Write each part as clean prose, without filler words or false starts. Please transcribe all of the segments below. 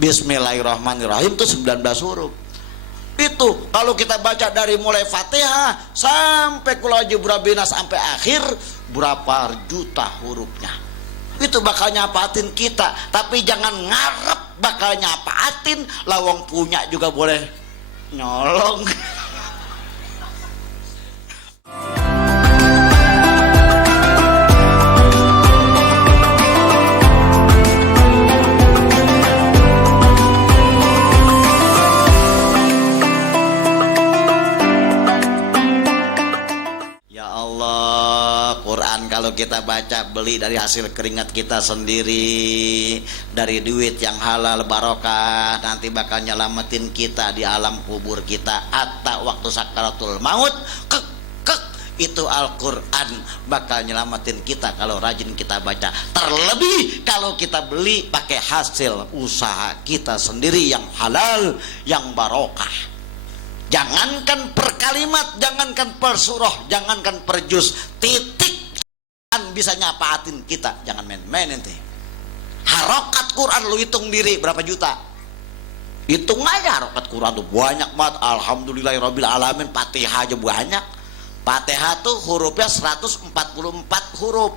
Bismillahirrahmanirrahim itu 19 huruf. Itu kalau kita baca dari mulai Fatihah sampai Qul a'udzu birabbil nas sampai akhir, berapa juta hurufnya. Itu bakal nyapatin kita, tapi jangan ngarep bakal nyapatin, lawang punya juga boleh nyolong. Kalau kita baca, beli dari hasil keringat kita sendiri, dari duit yang halal barokah, nanti bakal nyelamatin kita di alam kubur kita atau waktu sakaratul maut. Itu Al-Quran bakal nyelamatin kita kalau rajin kita baca. Terlebih kalau kita beli pakai hasil usaha kita sendiri yang halal, yang barokah. Jangankan per kalimat, jangankan per surah, jangankan per juz, titik bisa nyapaatin kita. Jangan main-main ente. Harokat Quran lu hitung diri berapa juta, hitung aja harokat Quran tuh banyak banget. Alhamdulillahirabbil alamin. Fatihah aja banyak. Fatihah tuh hurufnya 144 huruf.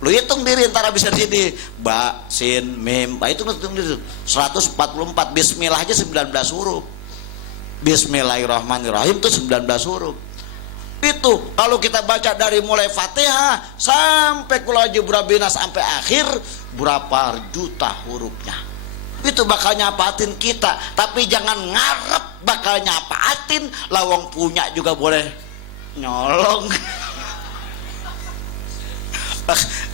Lu hitung diri antara bisa sini ba, sin, mim, itu hitung diri 144. Bismillah aja 19 huruf. Bismillahirrahmanirrahim itu 19 huruf. Itu kalau kita baca dari mulai Fatihah sampai Qul a'udzu birabbil nas sampai akhir, berapa juta hurufnya. Itu bakal nyapatin kita, tapi jangan ngarep bakal nyapatin, lawang punya juga boleh nyolong.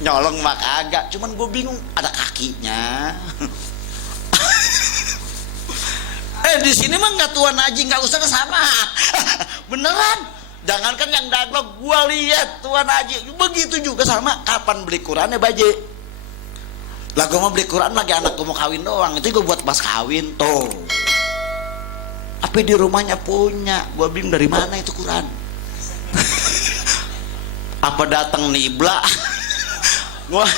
Nyolong mah kagak, cuman gue bingung ada kakinya. Di sini mah nggak Tuan Haji, nggak usah kesana. Beneran. Jangankan yang daglog, gua lihat Tuan Haji begitu juga sama. Kapan beli Qurannya baje? Lah gua mau beli Quran lagi anak gua mau kawin doang. Itu gua buat pas kawin tuh. Tapi di rumahnya punya. Gua bingung dari mana itu Quran. Apa datang nibla? Gua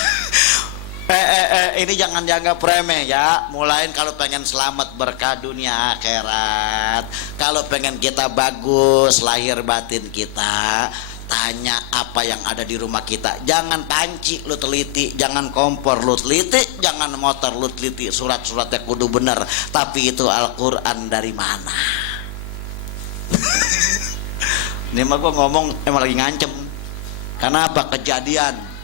ini jangan dianggap remeh ya. Mulain kalau pengen selamat berkah dunia akhirat, kalau pengen kita bagus lahir batin kita, tanya apa yang ada di rumah kita. Jangan panci lu teliti, jangan kompor lu teliti, jangan motor lu teliti. Surat-suratnya kudu bener. Tapi itu Al-Quran dari mana? Ini mah gua ngomong emang lagi ngancem. Karena apa? Kejadian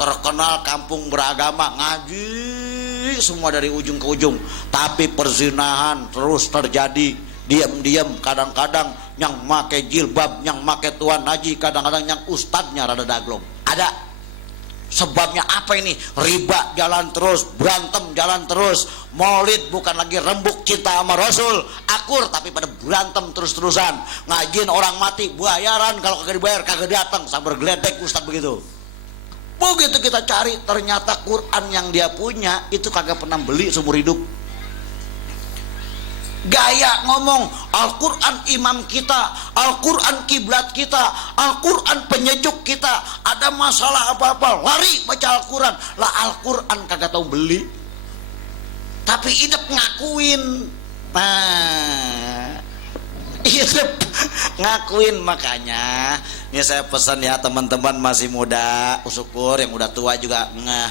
terkenal kampung beragama, ngaji semua dari ujung ke ujung, tapi perzinahan terus terjadi diam-diam. Kadang-kadang yang make jilbab, yang make Tuan Haji, kadang-kadang yang ustadznya rada daglong. Ada sebabnya apa ini? Riba jalan terus, berantem jalan terus, maulid bukan lagi rembuk cinta sama Rasul, akur, tapi pada berantem terus-terusan. Ngajiin orang mati, bayaran, kalau kagak dibayar kagak datang, sabar geledek ustadz begitu. Begitu kita cari, ternyata Quran yang dia punya itu kagak pernah beli seumur hidup. Gaya ngomong, Al-Quran imam kita, Al-Quran kiblat kita, Al-Quran penyejuk kita. Ada masalah apa-apa, lari baca Al-Quran. Lah Al-Quran kagak tahu beli, tapi hidup ngakuin. Nah, hidup ngakuin. Makanya ini saya pesan ya, teman-teman masih muda, syukur yang udah tua juga ngeh.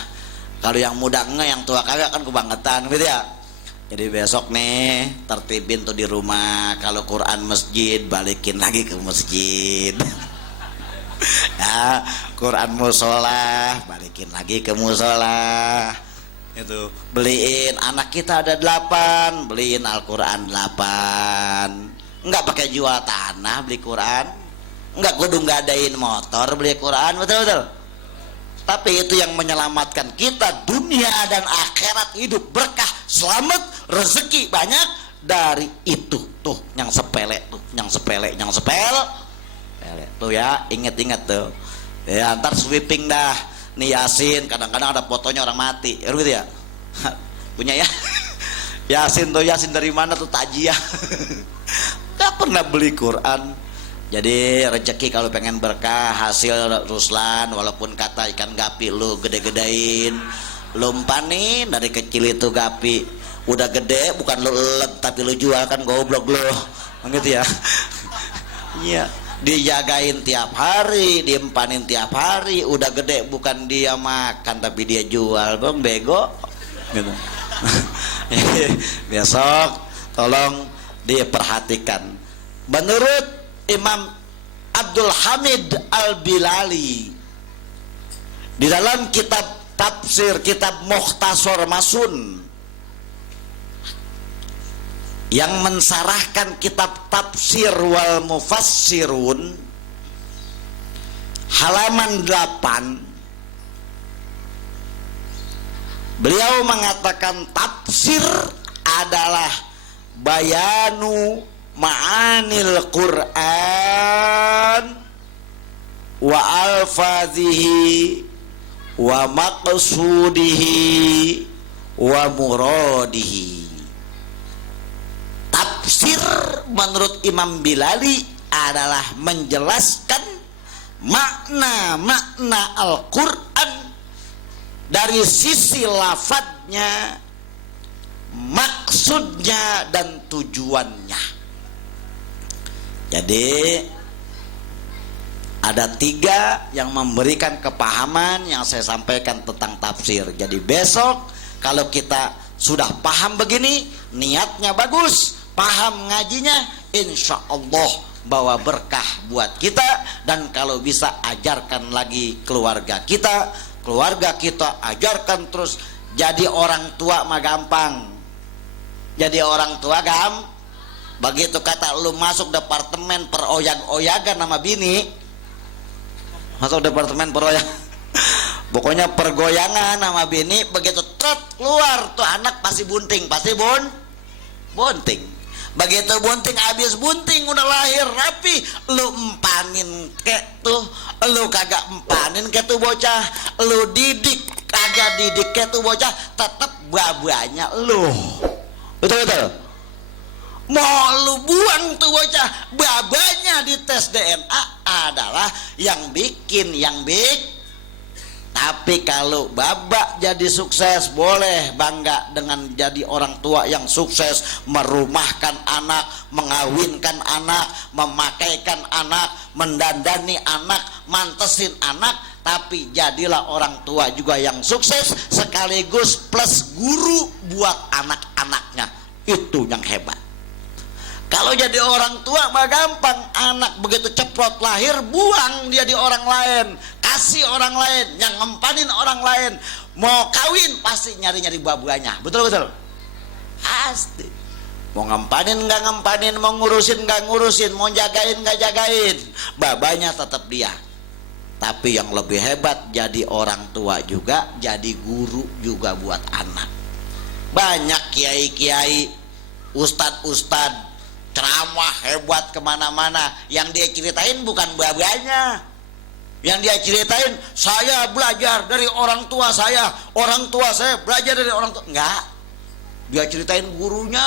Kalau yang muda ngeh, yang tua kagak kan kebangetan gitu ya. Jadi besok nih tertibin tuh di rumah, kalau Quran masjid balikin lagi ke masjid. Ya, Quran musola balikin lagi ke musola. Itu beliin anak kita ada 8, beliin Al-Quran 8. Enggak pakai jual tanah beli Quran, enggak kudu ngadain motor beli Quran, betul-betul. Tapi itu yang menyelamatkan kita dunia dan akhirat, hidup berkah, selamat, rezeki banyak. Dari itu tuh yang sepele tuh, yang sepele tuh ya, inget-inget tuh ya. Ntar sweeping dah nih Yasin, kadang-kadang ada fotonya orang mati ya gitu ya. Punya ya Yasin tuh, Yasin dari mana tuh, tajiyah. Gak pernah beli Quran. Jadi rezeki kalau pengen berkah, hasil Ruslan, walaupun kata ikan gapi lu gede-gedein, lu umpanin dari kecil itu gapi, udah gede bukan lu elek tapi lu jual kan goblok lu gitu ya. Iya, dijagain tiap hari, diempanin tiap hari, udah gede bukan dia makan tapi dia jual, bang bego gitu. Besok tolong diperhatikan. Menurut Imam Abdul Hamid Al-Bilali di dalam kitab tafsir, kitab Mukhtasar Masun yang mensarahkan kitab Tafsir wal Mufassirun halaman 8, beliau mengatakan tafsir adalah bayanu ma'anil Qur'an wa alfazihi wa maqsudihi wa muradihi. Tafsir menurut Imam Bilali adalah menjelaskan makna-makna Al-Quran dari sisi lafadznya, maksudnya dan tujuannya. Jadi ada 3 yang memberikan kepahaman yang saya sampaikan tentang tafsir. Jadi besok kalau kita sudah paham begini, niatnya bagus, paham ngajinya, insya Allah bawa berkah buat kita. Dan kalau bisa ajarkan lagi keluarga kita ajarkan terus. Jadi orang tua mah gampang, jadi orang tua begitu kata lu masuk departemen peroyag-oyagan sama bini, masuk departemen pokoknya pergoyangan sama bini, begitu trot keluar tuh anak pasti bunting, bunting. Begitu bunting, habis bunting udah lahir rapi, lu empanin kek tuh, lu kagak empanin kek tuh bocah, lu didik kagak didik kek tuh bocah, tetep babanya lu. Betul. Mau lu buang tuh bocah, babanya di tes DNA adalah yang bikin. Tapi kalau babak jadi sukses, boleh bangga dengan jadi orang tua yang sukses, merumahkan anak, mengawinkan anak, memakaikan anak, mendandani anak, mantesin anak. Tapi jadilah orang tua juga yang sukses sekaligus plus guru buat anak-anaknya. Itu yang hebat. Kalau jadi orang tua mah gampang, anak begitu ceprot lahir, buang dia di orang lain, kasih orang lain, yang ngempanin orang lain. Mau kawin pasti nyari-nyari babuanya, betul? Pasti. Mau ngempanin nggak ngempanin, mau ngurusin nggak ngurusin, mau jagain nggak jagain, babanya tetap dia. Tapi yang lebih hebat, jadi orang tua juga, jadi guru juga buat anak. Banyak kiai-kiai, ustad-ustad ceramah hebat kemana-mana, yang dia ceritain bukan babanya, yang dia ceritain saya belajar dari orang tua saya belajar dari orang tua. Enggak, dia ceritain gurunya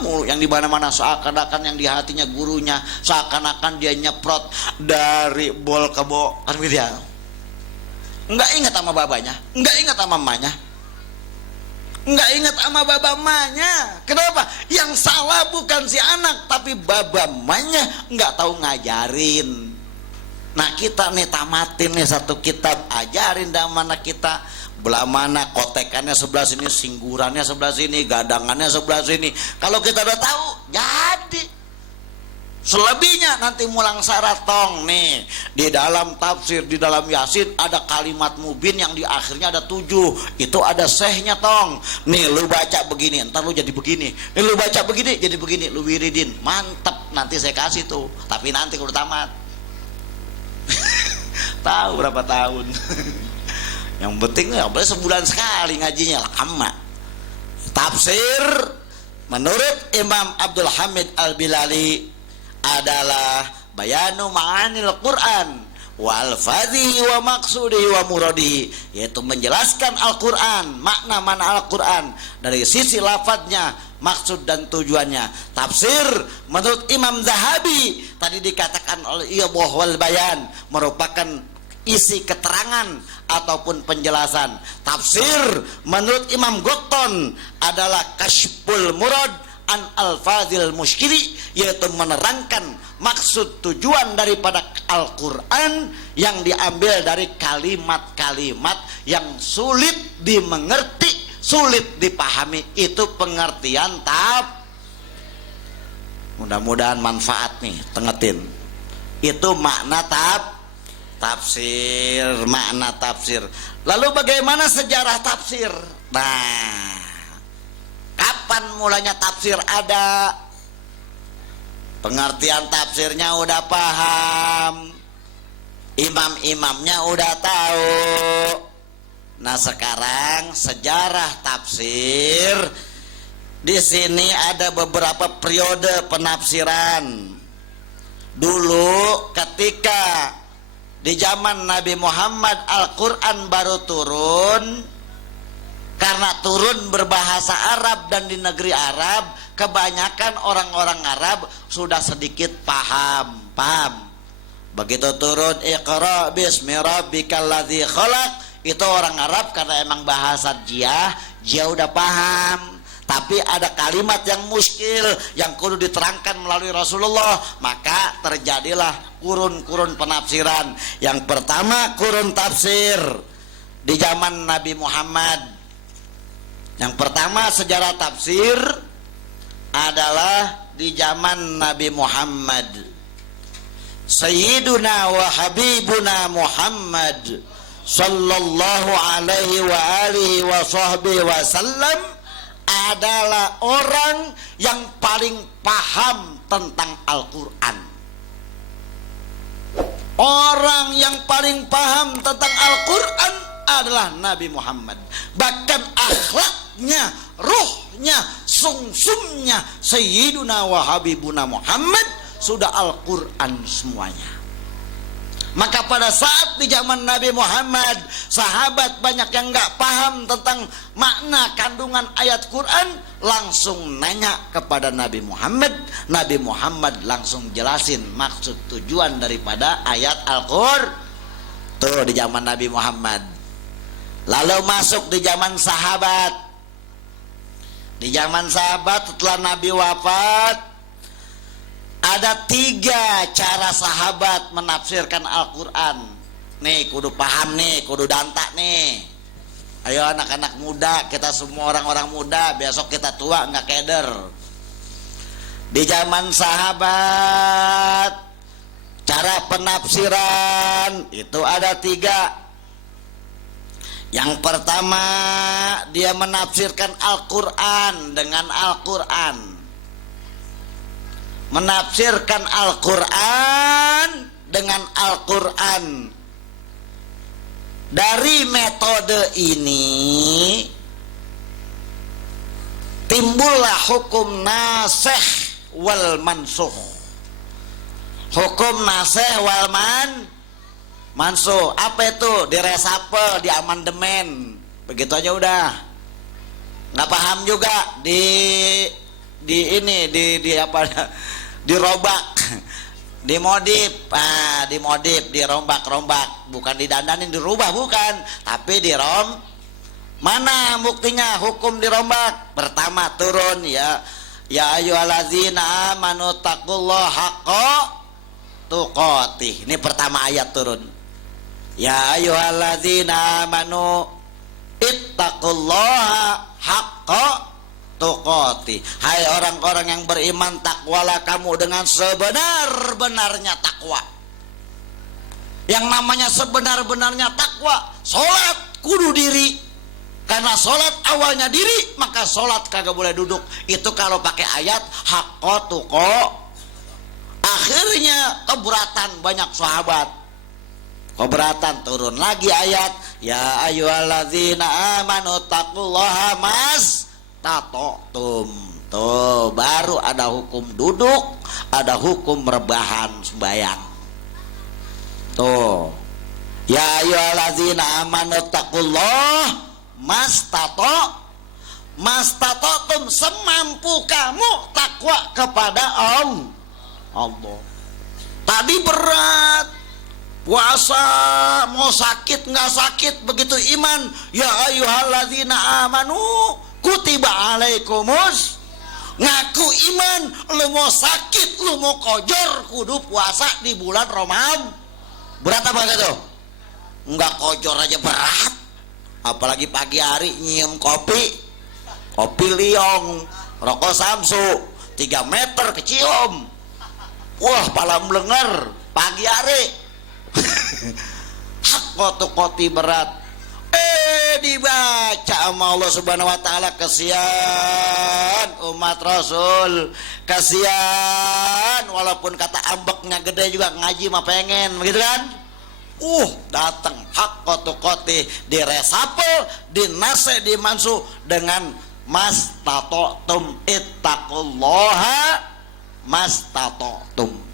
mulu, yang di mana-mana seakan-akan yang di hatinya gurunya, seakan-akan dia nyeprot dari bol ke bol, kan gitu ya. Enggak ingat sama babanya, enggak ingat sama mamanya, enggak ingat sama babamanya. Kenapa? Yang salah bukan si anak, tapi babamanya enggak tahu ngajarin. Nah kita nih tamatin nih satu kitab, ajarin dah mana kita, belah mana kotekannya sebelah sini, singgurannya sebelah sini, gadangannya sebelah sini. Kalau kita udah tahu, jadi. Selebihnya nanti mulang syarat tong nih. Di dalam tafsir, di dalam Yasin ada kalimat mubin yang di akhirnya ada 7. Itu ada sehnya tong. Nih lu baca begini, ntar lu jadi begini. Nih lu baca begini, jadi begini. Lu wiridin, mantep. Nanti saya kasih tuh. Tapi nanti kalau tamat. Tahu berapa tahun. Yang penting ya boleh sebulan sekali ngajinya, lama. Tafsir menurut Imam Abdul Hamid Al-Bilali adalah bayanu ma'anil Quran wal fadhihi wa maqsudihi wa muradihi, yaitu menjelaskan Al-Quran, makna-makna Al-Quran dari sisi lafadznya, maksud dan tujuannya. Tafsir menurut Imam Zahabi tadi dikatakan oleh Iyadah wal Bayan merupakan isi keterangan ataupun penjelasan. Tafsir menurut Imam Gotton adalah kasyful murad an alfazil muskili, yaitu menerangkan maksud tujuan daripada Al-Quran yang diambil dari kalimat-kalimat yang sulit dimengerti, sulit dipahami. Itu pengertian mudah-mudahan manfaat nih, tengetin. Itu makna tafsir, makna tafsir. Lalu bagaimana sejarah tafsir? Nah, kapan mulanya tafsir ada? Pengertian tafsirnya udah paham, imam-imamnya udah tahu. Nah, sekarang sejarah tafsir. Di sini ada beberapa periode penafsiran. Dulu ketika di zaman Nabi Muhammad Al-Quran baru turun, karena turun berbahasa Arab dan di negeri Arab, kebanyakan orang-orang Arab sudah sedikit paham. Begitu turun Iqra bismi rabbikal ladzi khalaq, itu orang Arab karena emang bahasa dia udah paham. Tapi ada kalimat yang muskil yang kudu diterangkan melalui Rasulullah, maka terjadilah kurun-kurun penafsiran. Yang pertama kurun tafsir di zaman Nabi Muhammad. Yang pertama sejarah tafsir adalah di zaman Nabi Muhammad. Sayyiduna wa habibuna Muhammad sallallahu alaihi wa alihi wa sahbihi wasallam adalah orang yang paling paham tentang Al-Quran. Orang yang paling paham tentang Al-Quran adalah Nabi Muhammad. Bahkan akhlaknya, ruhnya, sumsumnya Sayyiduna wa Habibuna Muhammad sudah Al-Quran semuanya. Maka pada saat di zaman Nabi Muhammad, sahabat banyak yang gak paham tentang makna kandungan ayat Quran, langsung nanya kepada Nabi Muhammad. Nabi Muhammad langsung jelasin maksud tujuan daripada ayat Al-Quran. Tuh di zaman Nabi Muhammad. Lalu masuk di zaman sahabat. Di zaman sahabat setelah Nabi wafat, ada 3 cara sahabat menafsirkan Al-Quran. Nih kudu paham nih, kudu dantak nih. Ayo anak-anak muda, kita semua orang-orang muda, besok kita tua nggak keder. Di zaman sahabat, cara penafsiran itu ada 3. Yang pertama, dia menafsirkan Al-Quran dengan Al-Quran. Menafsirkan Al-Quran dengan Al-Quran. Dari metode ini timbullah hukum nasikh wal mansukh. Hukum nasikh wal mansukh. Apa itu? Diresapel, di amandemen. Begitu aja udah. Nggak paham juga di apa? Dirobak, dimodif, dimodif, dirombak-rombak, bukan didandanin, dirubah bukan, tapi mana buktinya hukum dirombak? Pertama turun ya ayyuhallazina amanu taqullaha haqqa tuqatih. Ini pertama ayat turun. Ya ayyuhallazina amanu ittaqullaha haqqa tuqati. Hai orang-orang yang beriman, takwalah kamu dengan sebenar-benarnya takwa. Yang namanya sebenar-benarnya takwa, sholat kudu diri. Karena sholat awalnya diri, maka sholat kagak boleh duduk. Itu kalau pakai ayat haqqa tuqa. Akhirnya keberatan banyak sahabat. Keberatan, turun lagi ayat ya ayyuhallazina amanu taqullaha tatotum. Tuh baru ada hukum duduk, ada hukum rebahan sembahyang. Tuh ya ayyuhallazina amanu taqullah mastatotum, semampu kamu takwa kepada Allah. Tadi berat, puasa mau sakit nggak sakit begitu iman. Ya ayyuhalladzina amanu kutiba alaikumus, ngaku iman, lu mau sakit lu mau kojor kudu puasa di bulan Ramadan. Berat apa gitu? Nggak kojor aja berat, apalagi pagi hari nyium kopi liong, rokok Samsu 3 meter kecium, wah pala melenger pagi hari. Hak koti berat, dibaca sama Allah Subhanahu wa taala. Kasihan umat Rasul, kasihan walaupun kata ambeknya gede juga ngaji mah pengen begitu kan. Datang hak koti diresapel, dinase, dimansu dengan mastatotum ittaqullaha mastatotum.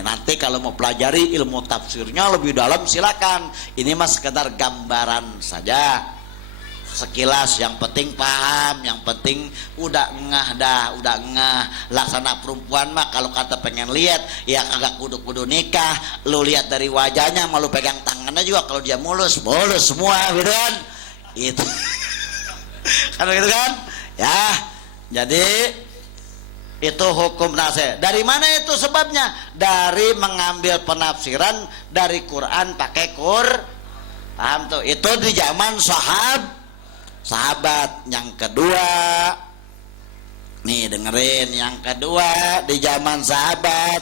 Nanti kalau mau pelajari ilmu tafsirnya lebih dalam silakan. Ini mas sekedar gambaran saja, sekilas. Yang penting paham, yang penting udah ngah. Laksana perempuan mah kalau kata pengen lihat ya kagak kudu nikah. Lu lihat dari wajahnya, malu pegang tangannya juga kalau dia mulus semua gitu kan. Itu kan gitu kan ya. Jadi itu hukum nase. Dari mana itu sebabnya? Dari mengambil penafsiran dari Quran pakai paham tuh. Itu di zaman sahabat. Yang kedua nih dengerin, yang kedua di zaman sahabat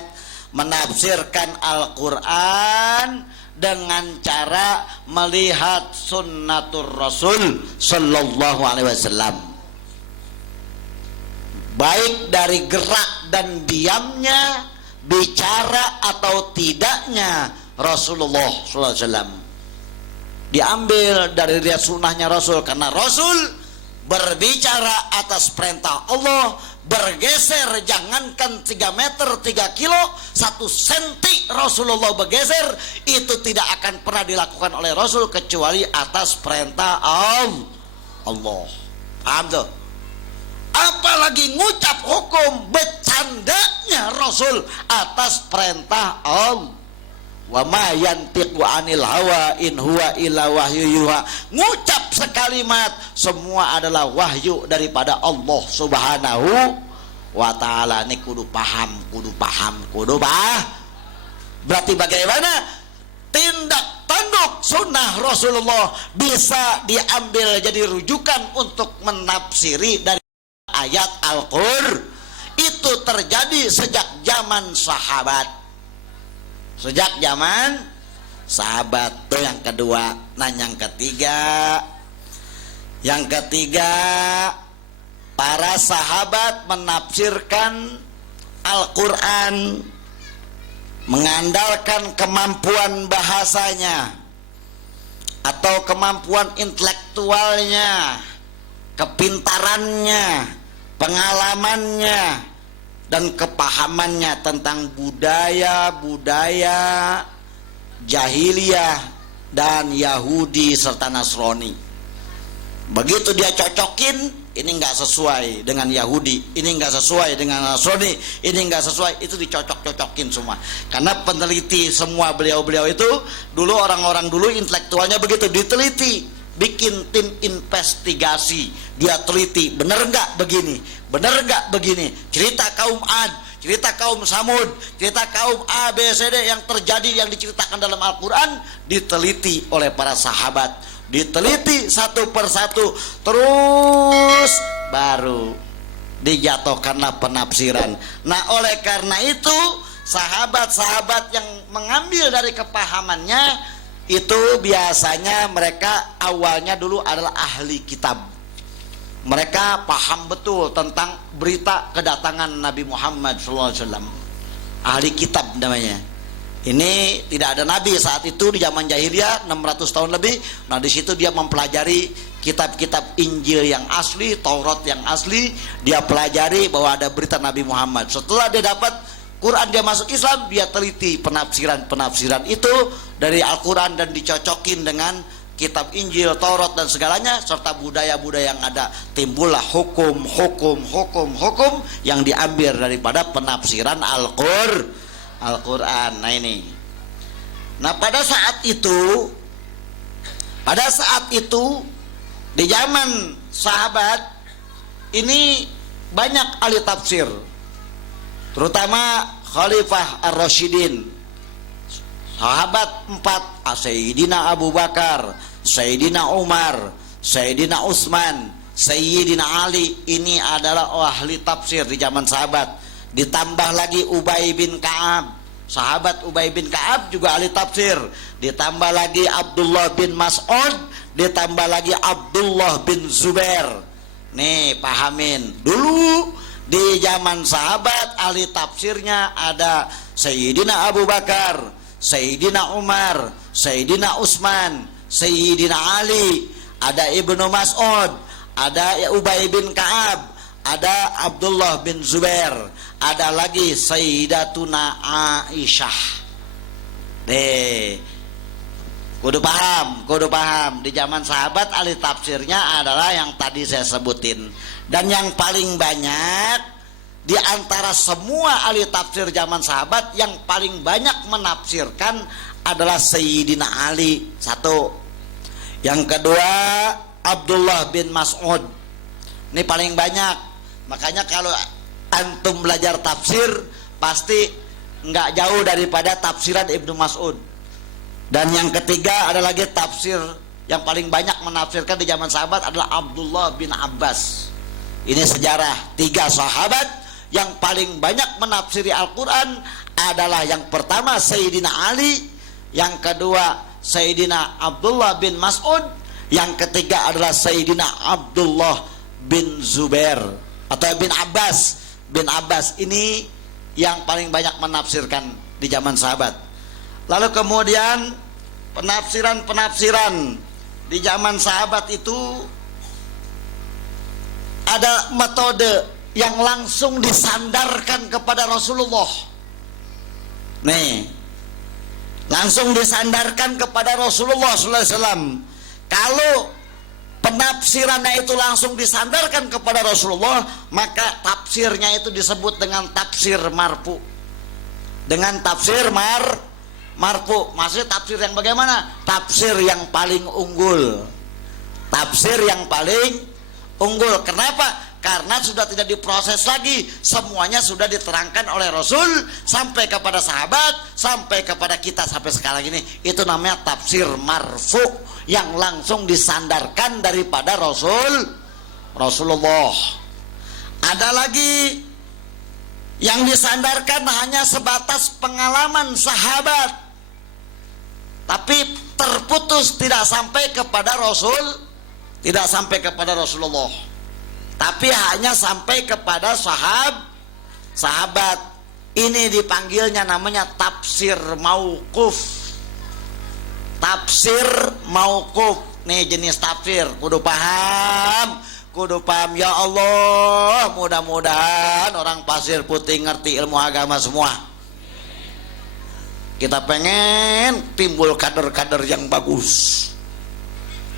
menafsirkan Al-Quran dengan cara melihat sunnatur Rasul Sallallahu Alaihi Wasallam, baik dari gerak dan diamnya, bicara atau tidaknya Rasulullah Sallallahu Alaihi Wasallam. Diambil dari lihat sunnahnya Rasul, karena Rasul berbicara atas perintah Allah, bergeser jangankan 3 meter 3 kilo, 1 senti Rasulullah bergeser, itu tidak akan pernah dilakukan oleh Rasul kecuali atas perintah Allah. Paham tuh? Apalagi ngucap hukum, bercandanya Rasul atas perintah Allah. Wa ma yantiqu anil hawa in huwa illa wahyu yuha. Ngucap sekalimat semua adalah wahyu daripada Allah Subhanahu wa taala. Ini kudu paham. Berarti bagaimana tindak tanduk sunnah Rasulullah bisa diambil jadi rujukan untuk menafsiri dari ayat Al-Qur'an. Itu terjadi sejak zaman sahabat. Sejak zaman sahabat tuh yang kedua. Nah yang ketiga para sahabat menafsirkan Al-Quran mengandalkan kemampuan bahasanya atau kemampuan intelektualnya, kepintarannya, pengalamannya, dan kepahamannya tentang budaya jahiliyah dan Yahudi serta Nasrani. Begitu dia cocokin, ini nggak sesuai dengan Yahudi, ini nggak sesuai dengan Nasrani, ini nggak sesuai, itu dicocok-cocokin semua. Karena peneliti semua beliau itu dulu, orang-orang dulu intelektualnya begitu, diteliti, bikin tim investigasi, dia teliti, bener nggak begini, cerita kaum Ad, cerita kaum Samud, cerita kaum A, B, C, D yang terjadi, yang diceritakan dalam Al-Quran, diteliti oleh para sahabat, diteliti satu persatu, terus baru dijatuhkanlah penafsiran. Nah oleh karena itu sahabat-sahabat yang mengambil dari kepahamannya itu biasanya mereka awalnya dulu adalah ahli kitab. Mereka paham betul tentang berita kedatangan Nabi Muhammad SAW. Ahli kitab namanya. Ini tidak ada Nabi saat itu di zaman jahiliyah 600 tahun lebih. Nah di situ dia mempelajari kitab-kitab Injil yang asli, Taurat yang asli. Dia pelajari bahwa ada berita Nabi Muhammad. Setelah dia dapat Quran, dia masuk Islam, dia teliti penafsiran itu dari Al-Quran dan dicocokin dengan kitab Injil, Taurat dan segalanya serta budaya-budaya yang ada. Timbullah hukum yang diambil daripada penafsiran Al-Quran. Nah ini Nah, pada saat itu di zaman sahabat ini banyak ahli tafsir, terutama Khalifah Ar-Rasyidin, sahabat 4, Sayyidina Abu Bakar, Sayyidina Umar, Sayyidina Utsman, Sayyidina Ali. Ini adalah ahli tafsir di zaman sahabat. Ditambah lagi Ubay bin Ka'ab, sahabat Ubay bin Ka'ab juga ahli tafsir. Ditambah lagi Abdullah bin Mas'ud, ditambah lagi Abdullah bin Zubair. Nih, pahamin dulu di zaman sahabat ahli tafsirnya ada Sayyidina Abu Bakar, Sayyidina Umar, Sayyidina Utsman, Sayyidina Ali, ada Ibnu Mas'ud, ada Ubay bin Ka'ab, ada Abdullah bin Zubair, ada lagi Sayyidatuna Aisyah. Kudu paham di zaman sahabat ahli tafsirnya adalah yang tadi saya sebutin. Dan yang paling banyak di antara semua ahli tafsir zaman sahabat, yang paling banyak menafsirkan adalah Sayyidina Ali, satu. Yang kedua Abdullah bin Mas'ud. Ini paling banyak. Makanya kalau antum belajar tafsir pasti nggak jauh daripada tafsiran Ibnu Mas'ud. Dan yang ketiga ada lagi tafsir yang paling banyak menafsirkan di zaman sahabat adalah Abdullah bin Abbas. Ini sejarah 3 sahabat yang paling banyak menafsiri Al-Quran adalah yang pertama Sayyidina Ali, yang kedua Sayyidina Abdullah bin Mas'ud, yang ketiga adalah Sayyidina Abdullah bin Zubair atau bin Abbas. Ini yang paling banyak menafsirkan di zaman sahabat. Lalu kemudian penafsiran di zaman sahabat itu ada metode yang langsung disandarkan kepada Rasulullah. Nih, langsung disandarkan kepada Rasulullah SAW. Kalau penafsirannya itu langsung disandarkan kepada Rasulullah, maka tafsirnya itu disebut dengan tafsir marfu. Dengan tafsir marfu, maksudnya tafsir yang bagaimana? Tafsir yang paling unggul. Tafsir yang paling unggul. Kenapa? Karena sudah tidak diproses lagi, semuanya sudah diterangkan oleh Rasul sampai kepada sahabat, sampai kepada kita sampai sekarang ini. Itu namanya tafsir marfu, yang langsung disandarkan daripada Rasulullah. Ada lagi yang disandarkan hanya sebatas pengalaman sahabat, tapi terputus, tidak sampai kepada Rasulullah, tapi hanya sampai kepada sahabat. Ini dipanggilnya namanya tafsir mauquf. Tafsir mauquf. Nih jenis tafsir, kudu paham. Ya Allah, mudah-mudahan orang Pasir Putih ngerti ilmu agama semua. Kita pengen timbul kader-kader yang bagus.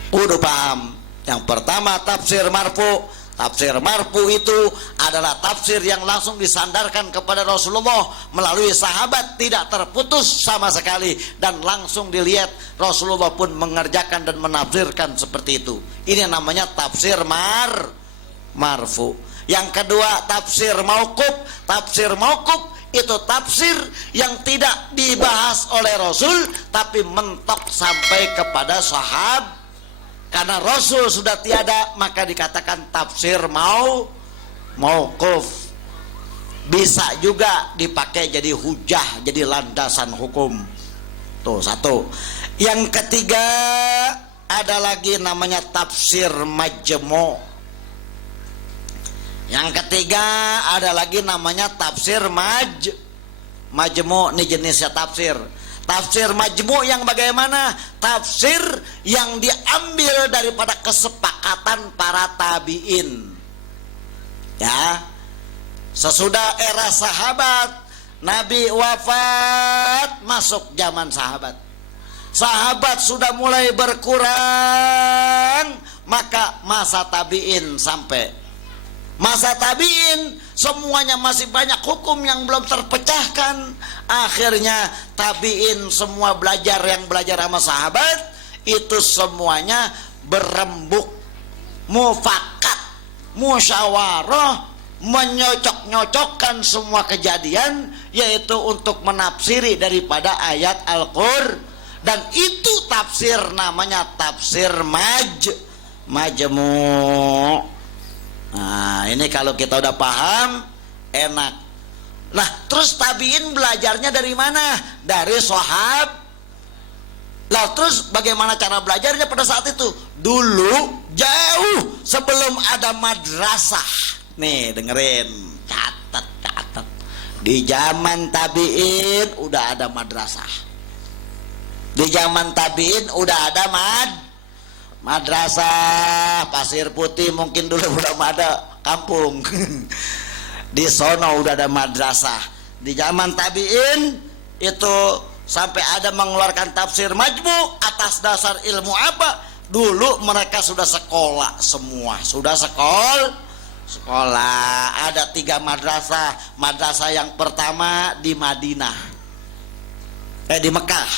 Kudu paham. Yang pertama tafsir marfu. Tafsir marfu itu adalah tafsir yang langsung disandarkan kepada Rasulullah melalui sahabat, tidak terputus sama sekali, dan langsung dilihat Rasulullah pun mengerjakan dan menafsirkan seperti itu. Ini namanya tafsir marfu. Yang kedua tafsir mauquf. Tafsir mauquf itu tafsir yang tidak dibahas oleh Rasul tapi mentok sampai kepada sahabat. Karena Rasul sudah tiada, maka dikatakan tafsir mauquf. Bisa juga dipakai jadi hujah, jadi landasan hukum. Tuh, satu. Yang ketiga ada lagi namanya tafsir majmu'. Yang ketiga ada lagi namanya tafsir majmu'. Ini jenisnya tafsir. Tafsir majmu' yang bagaimana? Tafsir yang diambil daripada kesepakatan para tabi'in. Ya. Sesudah era sahabat, Nabi wafat, masuk zaman sahabat. Sahabat sudah mulai berkurang, maka masa tabi'in sampai. Masa tabiin semuanya masih banyak hukum yang belum terpecahkan. Akhirnya tabiin semua yang belajar sama sahabat itu semuanya berembuk, mufakat, musyawarah, menyocok-nyocokkan semua kejadian, yaitu untuk menafsiri daripada ayat Al-Qur'an. Dan itu tafsir namanya tafsir majmu'. Nah, ini kalau kita udah paham enak. Nah, terus tabiin belajarnya dari mana? Dari sahabat. Lah terus bagaimana cara belajarnya pada saat itu? Dulu jauh sebelum ada madrasah. Nih dengerin, catat. Di zaman tabiin udah ada madrasah. Di zaman tabiin udah ada madrasah. Pasir Putih mungkin dulu udah ada kampung. Di sono udah ada madrasah. Di zaman tabiin itu sampai ada mengeluarkan tafsir majmu' atas dasar ilmu apa? Dulu mereka sudah sekolah semua, sudah sekolah. Ada 3 madrasah. Madrasah yang pertama di Madinah, di Mekah.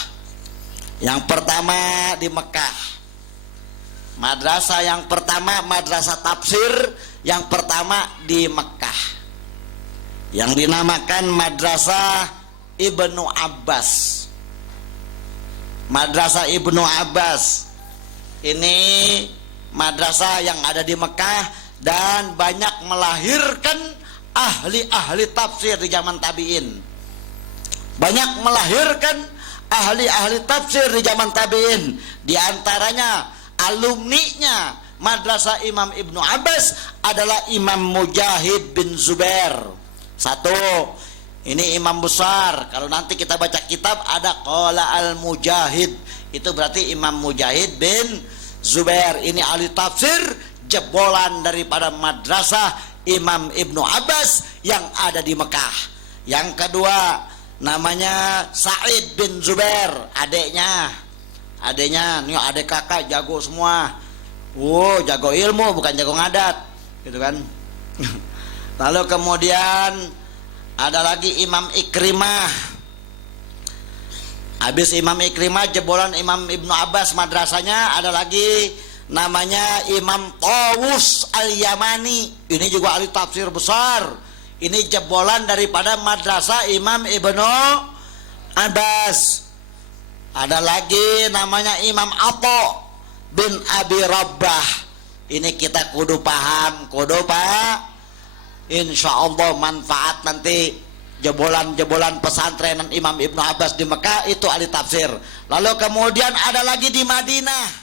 Yang pertama di Mekah. Madrasah yang pertama, madrasah tafsir yang pertama di Mekah, yang dinamakan Madrasah Ibnu Abbas. Madrasah Ibnu Abbas ini madrasah yang ada di Mekah dan banyak melahirkan ahli-ahli tafsir di zaman tabi'in. Banyak melahirkan ahli-ahli tafsir di zaman tabi'in. Di antaranya alumninya Madrasah Imam Ibnu Abbas adalah Imam Mujahid bin Zubair. Satu, ini imam besar. Kalau nanti kita baca kitab ada qala al-Mujahid, itu berarti Imam Mujahid bin Zubair. Ini ahli tafsir jebolan daripada madrasah Imam Ibnu Abbas yang ada di Mekah. Yang kedua namanya Sa'id bin Zubair, adeknya nih, adek kakak jago semua. Jago ilmu bukan jago ngadat, gitu kan. Lalu kemudian ada lagi Imam Ikrimah. Habis Imam Ikrimah jebolan Imam Ibnu Abbas madrasahnya ada lagi namanya Imam Tawus Al-Yamani. Ini juga ahli tafsir besar. Ini jebolan daripada madrasah Imam Ibnu Abbas. Ada lagi namanya Imam Atha bin Abi Rabbah. Ini kita kudu paham, insyaallah manfaat nanti jebolan-jebolan pesantren Imam Ibnu Abbas di Mekah itu ahli tafsir. Lalu kemudian ada lagi di Madinah.